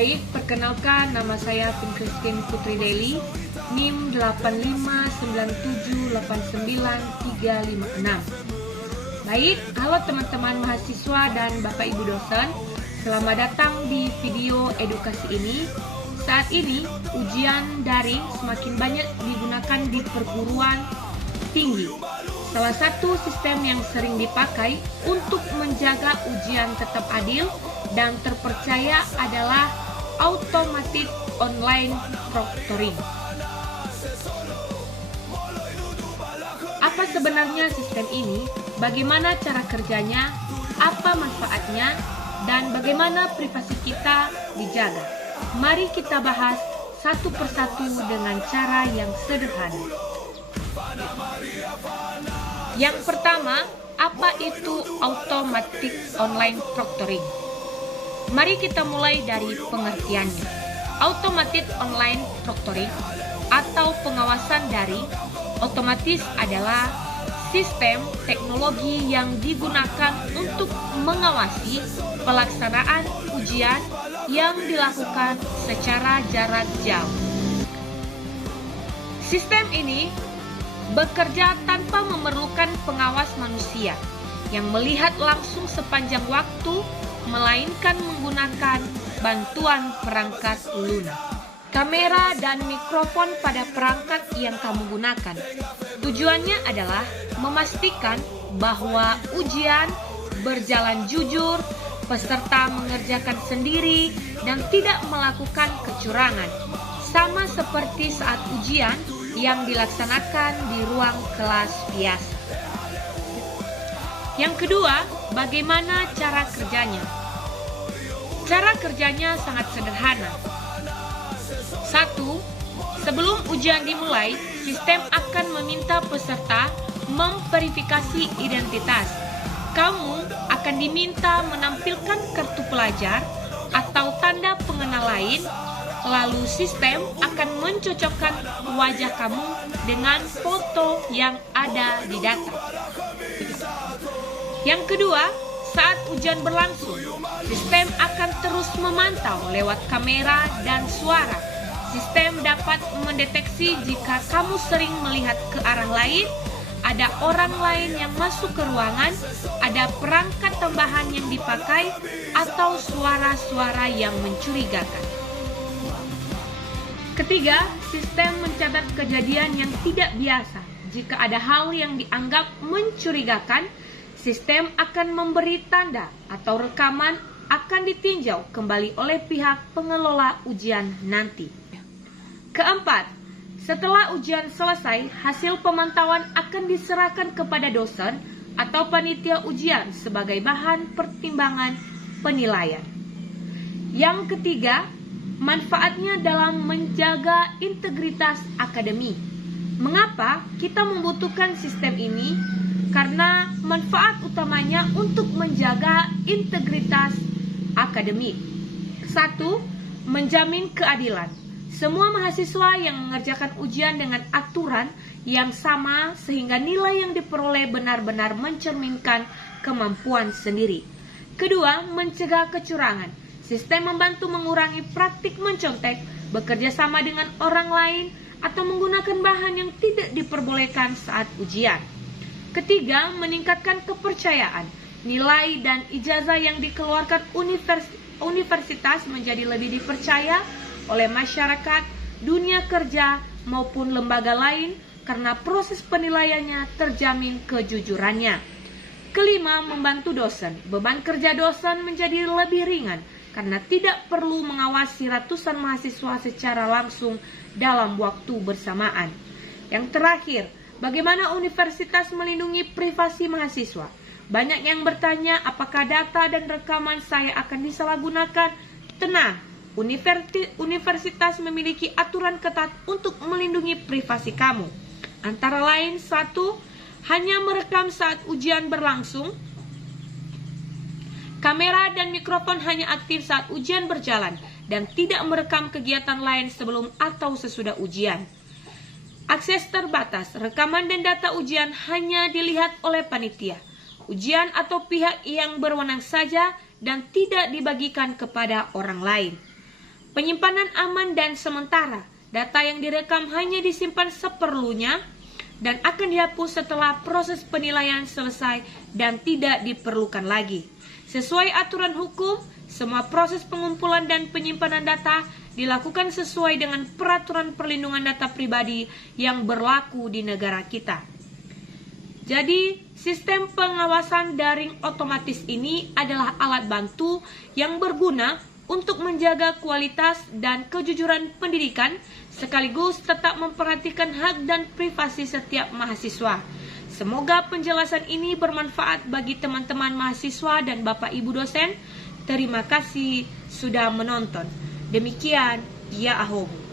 Baik, perkenalkan nama saya Christine Putri Deli, NIM 859789356. Baik, halo teman-teman mahasiswa dan Bapak Ibu dosen, selamat datang di video edukasi ini. Saat ini, ujian daring semakin banyak digunakan di perguruan tinggi. Salah satu sistem yang sering dipakai untuk menjaga ujian tetap adil dan terpercaya adalah automatic online proctoring. Apa sebenarnya sistem ini? Bagaimana cara kerjanya? Apa manfaatnya? Dan bagaimana privasi kita dijaga? Mari kita bahas satu persatu dengan cara yang sederhana. Yang pertama, apa itu automatic online proctoring? Mari kita mulai dari pengertiannya. Automatic online proctoring atau pengawasan daring otomatis adalah sistem teknologi yang digunakan untuk mengawasi pelaksanaan ujian yang dilakukan secara jarak jauh. Sistem ini bekerja tanpa memerlukan pengawas manusia yang melihat langsung sepanjang waktu, melainkan menggunakan bantuan perangkat lunak, kamera dan mikrofon pada perangkat yang kamu gunakan. Tujuannya adalah memastikan bahwa ujian berjalan jujur, peserta mengerjakan sendiri, dan tidak melakukan kecurangan, sama seperti saat ujian yang dilaksanakan di ruang kelas biasa. Yang kedua, bagaimana cara kerjanya? Cara kerjanya sangat sederhana. 1. Sebelum ujian dimulai, sistem akan meminta peserta memverifikasi identitas. Kamu akan diminta menampilkan kartu pelajar atau tanda pengenal lain, lalu sistem akan mencocokkan wajah kamu dengan foto yang ada di data. Yang kedua, saat ujian berlangsung, sistem akan terus memantau lewat kamera dan suara. Sistem dapat mendeteksi jika kamu sering melihat ke arah lain, ada orang lain yang masuk ke ruangan, ada perangkat tambahan yang dipakai, atau suara-suara yang mencurigakan. Ketiga, sistem mencatat kejadian yang tidak biasa. Jika ada hal yang dianggap mencurigakan, sistem akan memberi tanda atau rekaman akan ditinjau kembali oleh pihak pengelola ujian nanti. Keempat, setelah ujian selesai, hasil pemantauan akan diserahkan kepada dosen atau panitia ujian sebagai bahan pertimbangan penilaian. Yang ketiga, manfaatnya dalam menjaga integritas akademik. Mengapa kita membutuhkan sistem ini? Karena manfaat utamanya untuk menjaga integritas akademik. 1. Menjamin keadilan. Semua mahasiswa yang mengerjakan ujian dengan aturan yang sama sehingga nilai yang diperoleh benar-benar mencerminkan kemampuan sendiri. Kedua, mencegah kecurangan. Sistem membantu mengurangi praktik mencontek, bekerja sama dengan orang lain, atau menggunakan bahan yang tidak diperbolehkan saat ujian. Ketiga, meningkatkan kepercayaan. Nilai dan ijazah yang dikeluarkan universitas menjadi lebih dipercaya oleh masyarakat, dunia kerja, maupun lembaga lain karena proses penilaiannya terjamin kejujurannya. Kelima, membantu dosen. Beban kerja dosen menjadi lebih ringan karena tidak perlu mengawasi ratusan mahasiswa secara langsung dalam waktu bersamaan. Yang terakhir, bagaimana universitas melindungi privasi mahasiswa? Banyak yang bertanya apakah data dan rekaman saya akan disalahgunakan? Tenang, universitas memiliki aturan ketat untuk melindungi privasi kamu. Antara lain, 1. Hanya merekam saat ujian berlangsung. Kamera dan mikrofon hanya aktif saat ujian berjalan dan tidak merekam kegiatan lain sebelum atau sesudah ujian. Akses terbatas, rekaman dan data ujian hanya dilihat oleh panitia, ujian atau pihak yang berwenang saja dan tidak dibagikan kepada orang lain. Penyimpanan aman dan sementara. Data yang direkam hanya disimpan seperlunya dan akan dihapus setelah proses penilaian selesai dan tidak diperlukan lagi. Sesuai aturan hukum, semua proses pengumpulan dan penyimpanan data dilakukan sesuai dengan peraturan perlindungan data pribadi yang berlaku di negara kita. Jadi, sistem pengawasan daring otomatis ini adalah alat bantu yang berguna untuk menjaga kualitas dan kejujuran pendidikan, sekaligus tetap memperhatikan hak dan privasi setiap mahasiswa. Semoga penjelasan ini bermanfaat bagi teman-teman mahasiswa dan Bapak Ibu dosen. Terima kasih sudah menonton. Demikian, Ya Ahom.